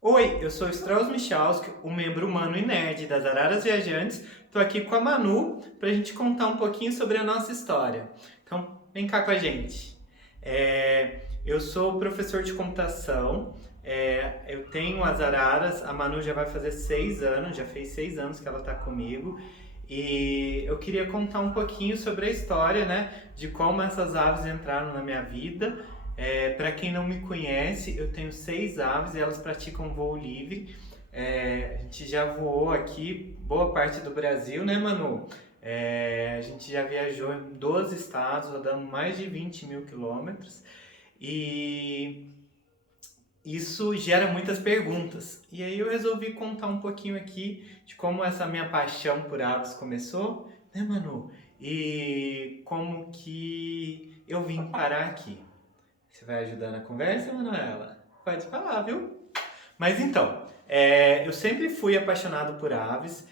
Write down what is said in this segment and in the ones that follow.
Oi, eu sou o Strauss Michalski, o membro humano e nerd das Araras Viajantes. Estou aqui com a Manu para a gente contar um pouquinho sobre a nossa história. Então, vem cá com a gente. Eu sou professor de computação, eu tenho as Araras, a Manu já vai fazer 6 anos, já fez 6 anos que ela está comigo. E eu queria contar um pouquinho sobre a história, né, de como essas aves entraram na minha vida. Para quem não me conhece, eu tenho 6 aves e elas praticam voo livre. A gente já voou aqui boa parte do Brasil, né, Manu? A gente já viajou em 12 estados, rodando mais de 20 mil quilômetros. E isso gera muitas perguntas. E aí eu resolvi contar um pouquinho aqui de como essa minha paixão por aves começou, né, Manu? E como que eu vim parar aqui. Você vai ajudar na conversa, Manuela? Pode falar, viu? Mas então, eu sempre fui apaixonado por aves.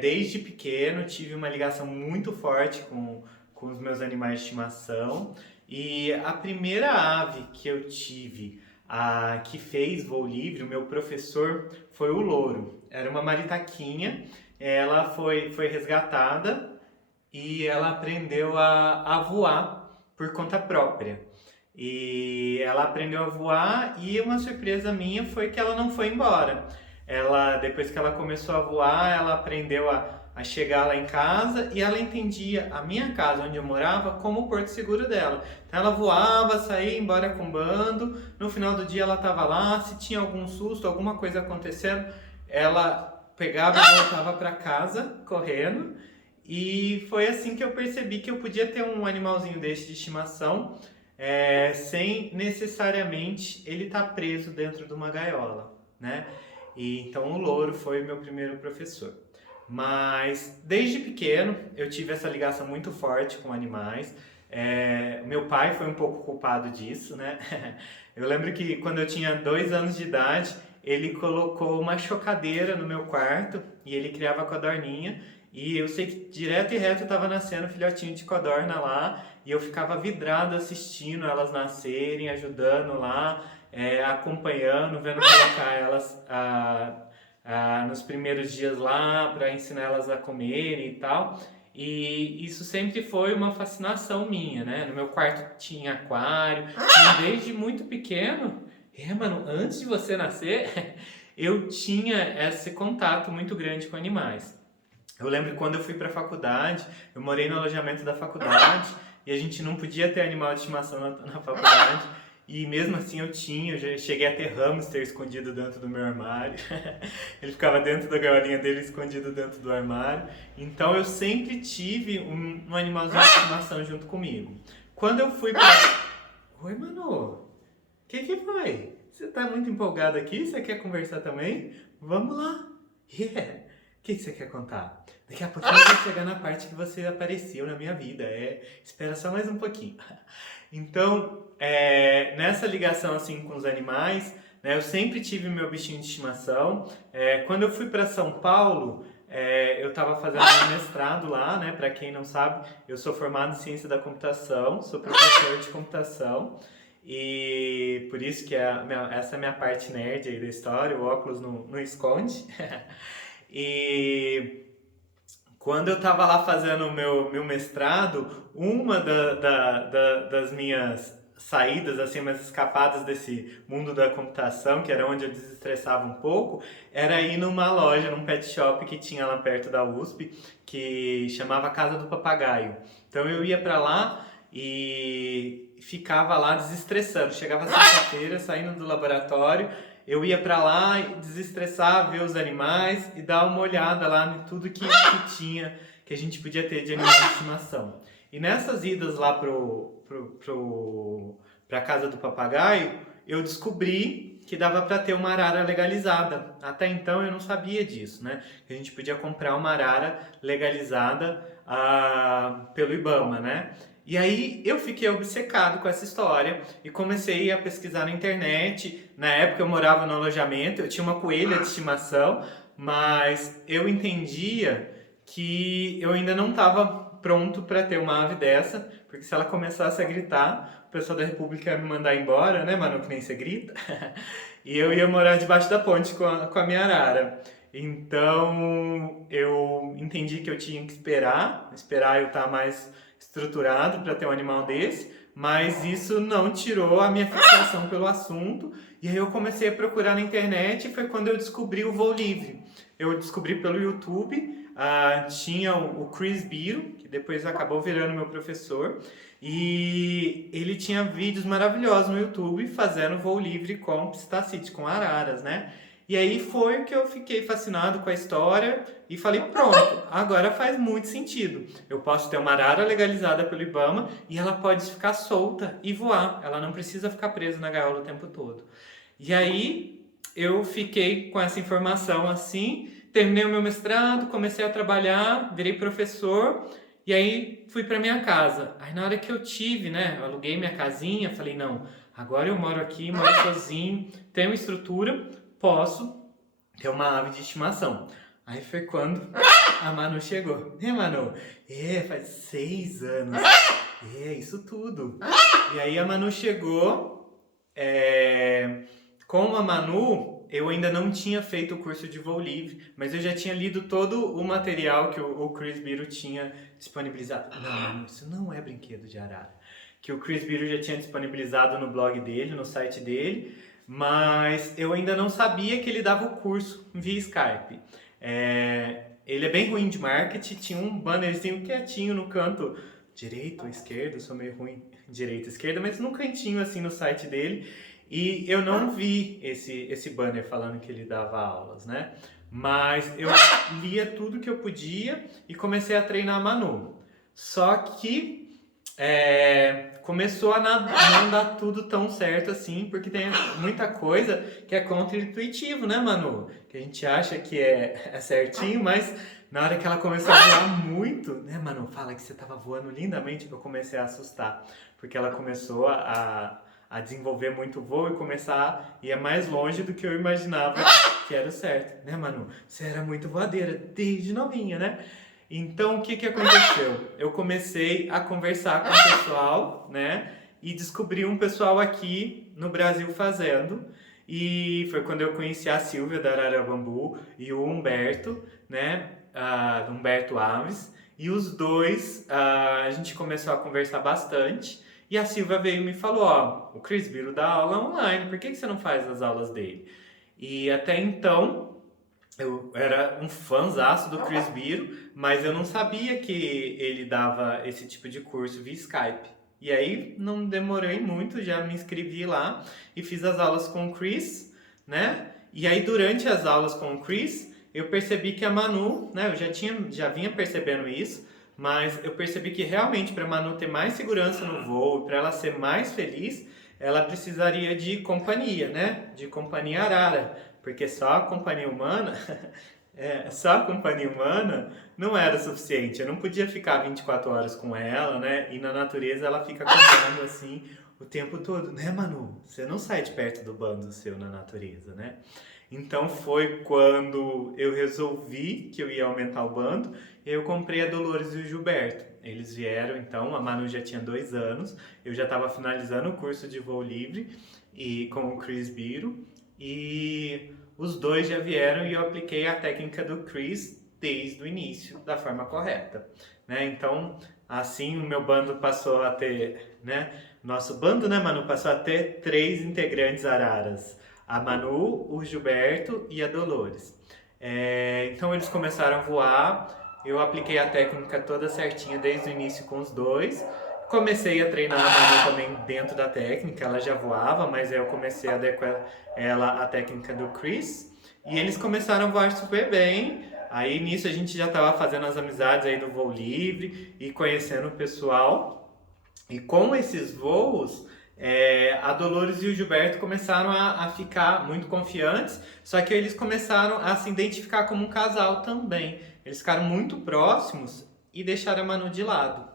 Desde pequeno tive uma ligação muito forte com os meus animais de estimação. E a primeira ave que eu tive, que fez voo livre, o meu professor, foi o louro. Era uma maritaquinha, ela foi resgatada e ela aprendeu a voar por conta própria. E ela aprendeu a voar e uma surpresa minha foi que ela não foi embora. Depois que ela começou a voar, ela aprendeu a chegar lá em casa e ela entendia a minha casa, onde eu morava, como o porto seguro dela. Então ela voava, saía, ia embora com bando, no final do dia ela estava lá, se tinha algum susto, alguma coisa acontecendo, ela pegava e voltava para casa correndo. E foi assim que eu percebi que eu podia ter um animalzinho desse de estimação, sem necessariamente ele estar preso dentro de uma gaiola, né? E então o louro foi o meu primeiro professor. Mas desde pequeno eu tive essa ligação muito forte com animais. Meu pai foi um pouco culpado disso, né? Eu lembro que quando eu tinha 2 anos de idade, ele colocou uma chocadeira no meu quarto e ele criava codorninha. E eu sei que direto e reto estava nascendo filhotinho de codorna lá e eu ficava vidrado assistindo elas nascerem, ajudando lá, acompanhando, vendo colocar elas nos primeiros dias lá para ensinar elas a comerem e tal. E isso sempre foi uma fascinação minha, né? No meu quarto tinha aquário, e desde muito pequeno, mano, antes de você nascer, eu tinha esse contato muito grande com animais. Eu lembro que quando eu fui para a faculdade, eu morei no alojamento da faculdade e a gente não podia ter animal de estimação na faculdade. E mesmo assim eu já cheguei a ter hamster escondido dentro do meu armário. Ele ficava dentro da gaiolinha dele escondido dentro do armário. Então eu sempre tive um animalzinho de estimação junto comigo. Quando eu fui para... Oi, Manu. O que foi? Você tá muito empolgado aqui? Você quer conversar também? Vamos lá. Yeah. O que você quer contar? Daqui a pouquinho eu vou chegar na parte que você apareceu na minha vida. Espera só mais um pouquinho. Então, nessa ligação assim com os animais, né, eu sempre tive meu bichinho de estimação. Quando eu fui para São Paulo, eu estava fazendo meu mestrado lá, né? Para quem não sabe, eu sou formado em ciência da computação, sou professor de computação. E por isso que essa é a minha parte nerd aí da história, o óculos não esconde. E quando eu estava lá fazendo o meu mestrado, uma das minhas saídas, assim, umas escapadas desse mundo da computação, que era onde eu desestressava um pouco, era ir numa loja, num pet shop que tinha lá perto da USP, que chamava Casa do Papagaio. Então eu ia para lá e ficava lá desestressando. Chegava sexta-feira, saindo do laboratório, eu ia para lá desestressar, ver os animais e dar uma olhada lá em tudo que tinha, que a gente podia ter de animal de estimação. E nessas idas lá pra casa do papagaio, eu descobri que dava para ter uma arara legalizada. Até então eu não sabia disso, né? Que a gente podia comprar uma arara legalizada pelo IBAMA, né? E aí eu fiquei obcecado com essa história e comecei a pesquisar na internet. Na época eu morava no alojamento, eu tinha uma coelha de estimação, mas eu entendia que eu ainda não estava pronto para ter uma ave dessa, porque se ela começasse a gritar, o pessoal da República ia me mandar embora, né, Manu, que nem você grita. E eu ia morar debaixo da ponte com a minha arara. Então eu entendi que eu tinha que esperar eu estar mais estruturado para ter um animal desse, mas isso não tirou a minha fixação pelo assunto. E aí eu comecei a procurar na internet e foi quando eu descobri o voo livre. Eu descobri pelo YouTube, tinha o Chris Biro, que depois acabou virando meu professor, e ele tinha vídeos maravilhosos no YouTube fazendo voo livre com pistacite, com araras, né? E aí foi que eu fiquei fascinado com a história e falei, pronto, agora faz muito sentido. Eu posso ter uma arara legalizada pelo IBAMA e ela pode ficar solta e voar. Ela não precisa ficar presa na gaiola o tempo todo. E aí eu fiquei com essa informação assim, terminei o meu mestrado, comecei a trabalhar, virei professor e aí fui para minha casa. Aí na hora que eu tive, né, eu aluguei minha casinha, falei, não, agora eu moro aqui, moro sozinho, tenho estrutura, posso ter uma ave de estimação. Aí foi quando a Manu chegou. Manu? Faz 6 anos. Isso tudo. E aí a Manu chegou. Com a Manu, eu ainda não tinha feito o curso de voo livre, mas eu já tinha lido todo o material que o Chris Biro tinha disponibilizado. Não, Manu, isso não é brinquedo de arara. Que o Chris Biro já tinha disponibilizado no blog dele, no site dele, mas eu ainda não sabia que ele dava o curso via Skype. Ele é bem ruim de marketing, tinha um bannerzinho quietinho no canto direito ou esquerdo, eu sou meio ruim direita e esquerda, mas num cantinho assim no site dele. E eu não vi esse banner falando que ele dava aulas, né? Mas eu lia tudo que eu podia e comecei a treinar a Manu. Só que começou a não dar tudo tão certo assim, porque tem muita coisa que é contra-intuitivo, né, Manu? Que a gente acha que é certinho, mas na hora que ela começou a voar muito, né, Manu? Fala que você estava voando lindamente, eu comecei a assustar, porque ela começou a desenvolver muito voo e começar a ir mais longe do que eu imaginava que era o certo, né, Manu? Você era muito voadeira desde novinha, né? Então, o que aconteceu? Eu comecei a conversar com o pessoal, né? E descobri um pessoal aqui no Brasil fazendo. E foi quando eu conheci a Silvia da Arara Bambu e o Humberto, né? Humberto Alves. E os dois, a gente começou a conversar bastante. E a Silvia veio e me falou, ó, o Chris Biro dá aula online, por que você não faz as aulas dele? E até então, eu era um fãzaço do Chris Biro, mas eu não sabia que ele dava esse tipo de curso via Skype. E aí, não demorei muito, já me inscrevi lá e fiz as aulas com o Chris, né? E aí, durante as aulas com o Chris, eu percebi que a Manu, né? Eu já vinha percebendo isso, mas eu percebi que realmente para a Manu ter mais segurança no voo, para ela ser mais feliz, ela precisaria de companhia, né? De companhia arara, porque só a companhia humana, não era suficiente. Eu não podia ficar 24 horas com ela, né? E na natureza ela fica cantando assim o tempo todo, né, Manu? Você não sai de perto do bando seu na natureza, né? Então foi quando eu resolvi que eu ia aumentar o bando e eu comprei a Dolores e o Gilberto. Eles vieram então, a Manu já tinha 2 anos, eu já estava finalizando o curso de voo livre e com o Chris Biro e os dois já vieram e eu apliquei a técnica do Chris desde o início da forma correta, né? Então assim o meu bando passou a ter, né? Nosso bando, né, Manu, passou a ter 3 integrantes araras. A Manu, o Gilberto e a Dolores. Então eles começaram a voar, eu apliquei a técnica toda certinha desde o início com os dois. Comecei a treinar a Manu também dentro da técnica, ela já voava, mas eu comecei a adequar ela à técnica do Chris. E eles começaram a voar super bem. Aí nisso a gente já estava fazendo as amizades aí do voo livre e conhecendo o pessoal. E com esses voos, a Dolores e o Gilberto começaram a ficar muito confiantes, só que eles começaram a se identificar como um casal também. Eles ficaram muito próximos e deixaram a Manu de lado.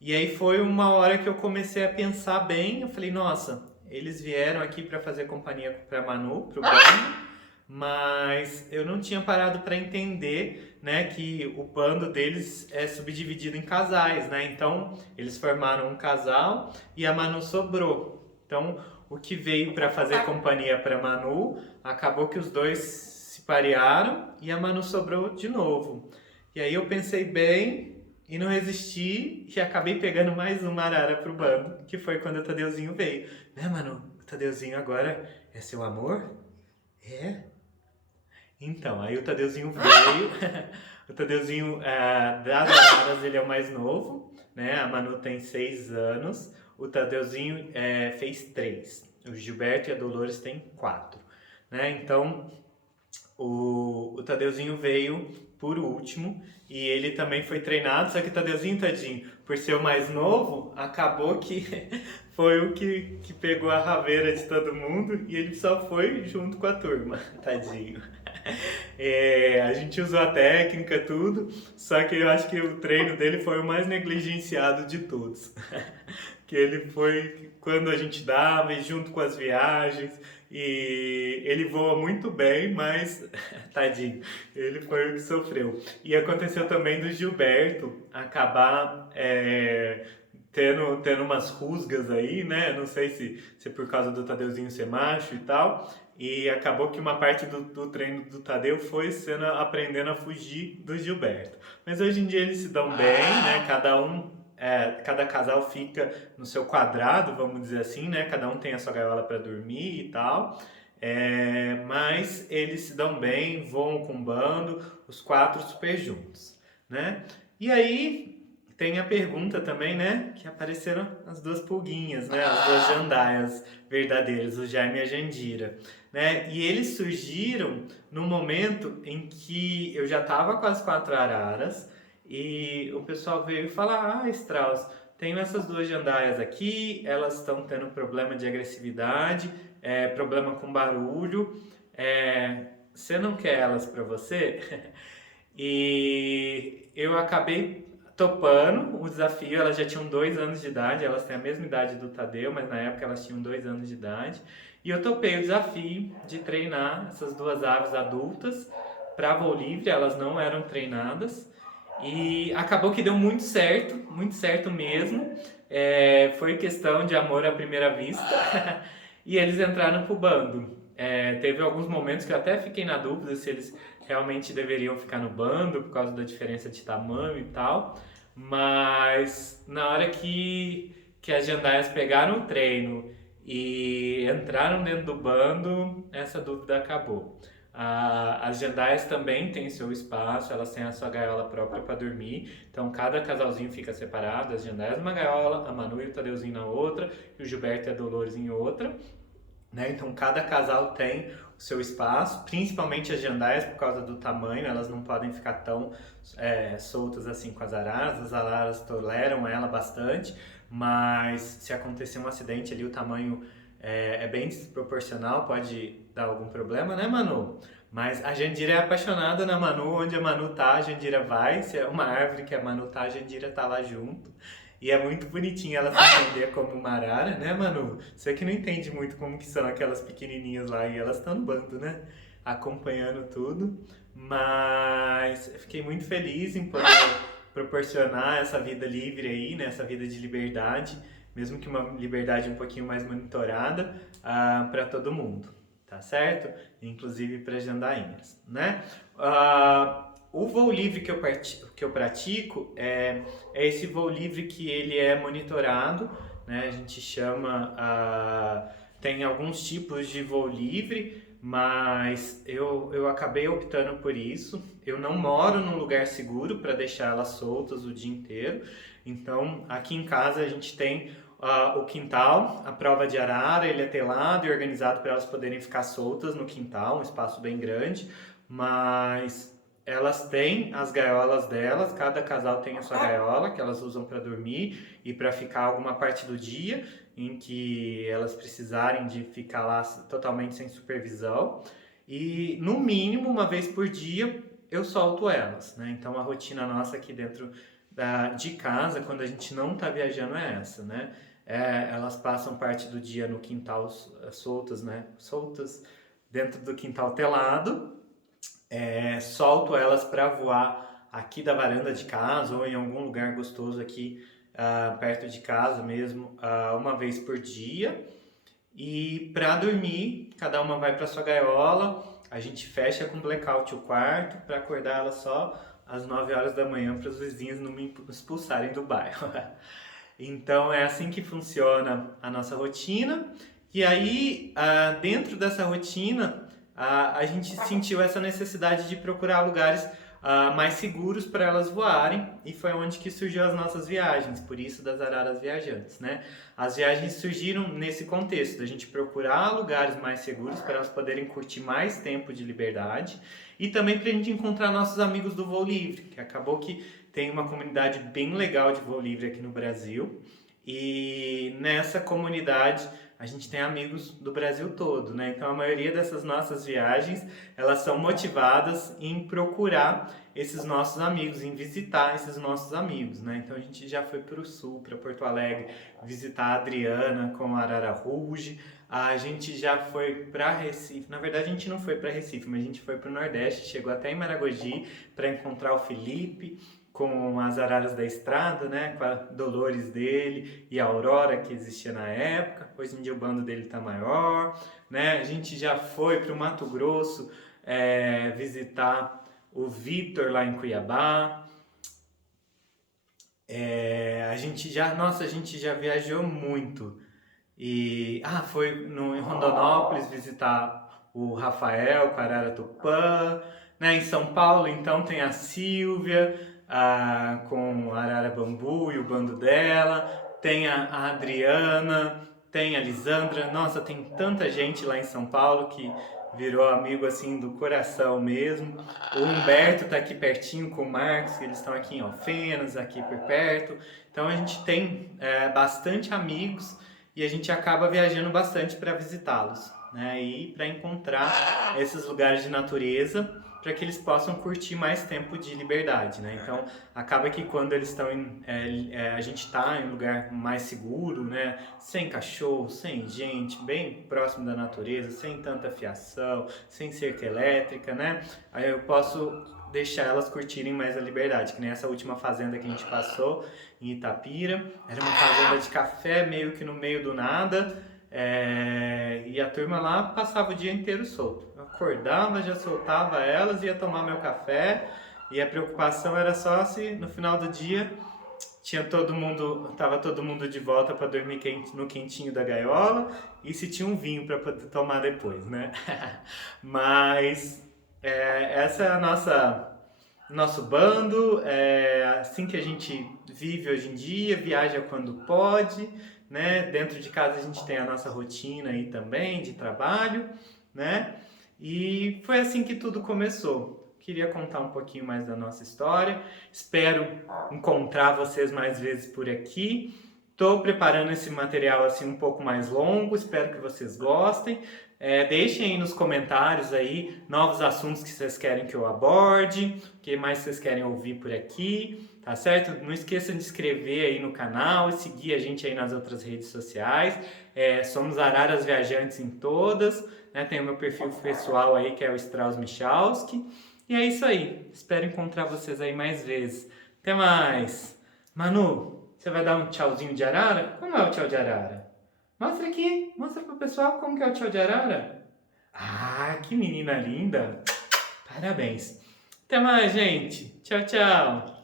E aí foi uma hora que eu comecei a pensar bem, eu falei, nossa, eles vieram aqui para fazer companhia para Manu, para o bando, mas eu não tinha parado para entender, né, que o bando deles é subdividido em casais, né? Então eles formaram um casal e a Manu sobrou. Então o que veio para fazer companhia para Manu, acabou que os dois se parearam e a Manu sobrou de novo. E aí eu pensei bem e não resisti e acabei pegando mais uma arara pro bando, que foi quando o Tadeuzinho veio. Né, Manu? O Tadeuzinho agora é seu amor? É? Então, aí o Tadeuzinho veio. O Tadeuzinho das araras, ele é o mais novo, né? A Manu tem 6 anos. O Tadeuzinho fez 3. O Gilberto e a Dolores têm 4. Né? Então, o Tadeuzinho veio por último e ele também foi treinado, só que o Tadeuzinho, tadinho, por ser o mais novo, acabou que foi o que pegou a rabeira de todo mundo e ele só foi junto com a turma, tadinho. A gente usou a técnica, tudo, só que eu acho que o treino dele foi o mais negligenciado de todos. Que ele foi quando a gente dava e junto com as viagens, e ele voa muito bem, mas tadinho, ele foi o que sofreu. E aconteceu também do Gilberto acabar tendo umas rusgas aí, né? Não sei se por causa do Tadeuzinho ser macho e tal. E acabou que uma parte do treino do Tadeu foi aprendendo a fugir do Gilberto. Mas hoje em dia eles se dão bem, né? Cada casal fica no seu quadrado, vamos dizer assim, né? Cada um tem a sua gaiola para dormir e tal. Mas eles se dão bem, voam com um bando, os 4 super juntos, né? E aí tem a pergunta também, né? Que apareceram as 2 pulguinhas, né? As 2 jandaias verdadeiras, o Jaime e a Jandira, né? E eles surgiram no momento em que eu já estava com as 4 araras e o pessoal veio falar: ah, Strauss, tenho essas 2 jandaias aqui, elas estão tendo problema de agressividade, problema com barulho, você não quer elas para você? E eu acabei topando o desafio. Elas já tinham 2 anos de idade, elas têm a mesma idade do Tadeu, mas na época elas tinham 2 anos de idade. E eu topei o desafio de treinar essas 2 aves adultas para voo livre, elas não eram treinadas. E acabou que deu muito certo mesmo. Foi questão de amor à primeira vista. E eles entraram pro bando. Teve alguns momentos que eu até fiquei na dúvida se eles realmente deveriam ficar no bando por causa da diferença de tamanho e tal. Mas na hora que as jandaias pegaram o treino e entraram dentro do bando, essa dúvida acabou. As jandaias também têm seu espaço, elas têm a sua gaiola própria para dormir, então cada casalzinho fica separado, as jandaias numa gaiola, a Manu e o Tadeuzinho na outra, e o Gilberto e a Dolores em outra, né? Então cada casal tem o seu espaço, principalmente as jandaias por causa do tamanho, elas não podem ficar tão soltas assim com as araras toleram ela bastante, mas se acontecer um acidente ali, o tamanho é bem desproporcional, pode dar algum problema, né, Manu? Mas a Jandira é apaixonada na Manu, onde a Manu tá, a Jandira vai. Se é uma árvore que a Manu tá, a Jandira tá lá junto. E é muito bonitinho ela se entender como uma arara, né, Manu? Você que não entende muito como que são aquelas pequenininhas lá e elas estão no bando, né? Acompanhando tudo. Mas eu fiquei muito feliz em poder proporcionar essa vida livre aí, né? Essa vida de liberdade, mesmo que uma liberdade um pouquinho mais monitorada, para todo mundo, tá certo? Inclusive para as jandainhas, né? O voo livre que eu pratico é esse voo livre que ele é monitorado, né? A gente chama, tem alguns tipos de voo livre, mas eu acabei optando por isso. Eu não moro num lugar seguro para deixar elas soltas o dia inteiro, então aqui em casa a gente tem o quintal, a prova de arara, ele é telado e organizado para elas poderem ficar soltas no quintal, um espaço bem grande, mas elas têm as gaiolas delas, cada casal tem a sua gaiola que elas usam para dormir e para ficar alguma parte do dia em que elas precisarem de ficar lá totalmente sem supervisão. E no mínimo uma vez por dia eu solto elas, né? Então a rotina nossa aqui dentro de casa, quando a gente não está viajando, é essa, né? Elas passam parte do dia no quintal soltas, né? Soltas dentro do quintal telado. Solto elas para voar aqui da varanda de casa ou em algum lugar gostoso aqui perto de casa mesmo, uma vez por dia. E para dormir, cada uma vai para sua gaiola, a gente fecha com blackout o quarto para acordar ela só às 9 horas da manhã para os vizinhos não me expulsarem do bairro. Então é assim que funciona a nossa rotina. E aí, dentro dessa rotina, a gente sentiu essa necessidade de procurar lugares mais seguros para elas voarem, e foi onde que surgiu as nossas viagens, por isso das araras viajantes, né? As viagens surgiram nesse contexto, da gente procurar lugares mais seguros para elas poderem curtir mais tempo de liberdade, e também para a gente encontrar nossos amigos do voo livre, que acabou que tem uma comunidade bem legal de voo livre aqui no Brasil, e nessa comunidade a gente tem amigos do Brasil todo, né? Então a maioria dessas nossas viagens, elas são motivadas em procurar esses nossos amigos, em visitar esses nossos amigos, né? Então a gente já foi para o sul, para Porto Alegre, visitar a Adriana com a Arara Rouge. A gente já foi para Recife. Na verdade a gente não foi para Recife, mas a gente foi para o Nordeste, chegou até em Maragogi para encontrar o Felipe com as araras da estrada, né, com a Dolores dele e a Aurora que existia na época. Hoje em dia o bando dele está maior, né? A gente já foi para o Mato Grosso visitar o Vitor lá em Cuiabá. A gente já viajou muito. E foi em Rondonópolis visitar o Rafael com a Arara Tupã, né? Em São Paulo então tem a Silvia, com a Arara Bambu e o bando dela, tem a Adriana, tem a Lisandra, nossa, tem tanta gente lá em São Paulo que virou amigo assim do coração mesmo. O Humberto tá aqui pertinho com o Marcos, eles estão aqui em Alfenas, aqui por perto. Então a gente tem bastante amigos e a gente acaba viajando bastante para visitá-los, né? E para encontrar esses lugares de natureza, para que eles possam curtir mais tempo de liberdade, né? Então acaba que quando eles estão a gente está em um lugar mais seguro, né? Sem cachorro, sem gente, bem próximo da natureza, sem tanta fiação, sem cerca elétrica, né? Aí eu posso deixar elas curtirem mais a liberdade, que nem essa última fazenda que a gente passou em Itapira, era uma fazenda de café meio que no meio do nada. E a turma lá passava o dia inteiro solto. Eu acordava, já soltava elas, ia tomar meu café, e a preocupação era só se no final do dia tava todo mundo de volta para dormir no quentinho da gaiola, e se tinha um vinho para poder tomar depois, né? Mas essa é nosso bando, é assim que a gente vive hoje em dia, viaja quando pode, né? Dentro de casa a gente tem a nossa rotina aí também de trabalho, né? E foi assim que tudo começou. Queria contar um pouquinho mais da nossa história. Espero encontrar vocês mais vezes por aqui. Estou preparando esse material assim um pouco mais longo, espero que vocês gostem. Deixem aí nos comentários aí novos assuntos que vocês querem que eu aborde, o que mais vocês querem ouvir por aqui, tá certo? Não esqueçam de inscrever aí no canal e seguir a gente aí nas outras redes sociais. Somos Araras Viajantes em todas, né? Tem o meu perfil pessoal aí que é o Strauss Michalski. E é isso aí, espero encontrar vocês aí mais vezes. Até mais! Manu, você vai dar um tchauzinho de arara? Como é o tchau de arara? Mostra aqui, mostra pro pessoal como que é o tchau de arara. Que menina linda! Parabéns! Até mais, gente! Tchau, tchau!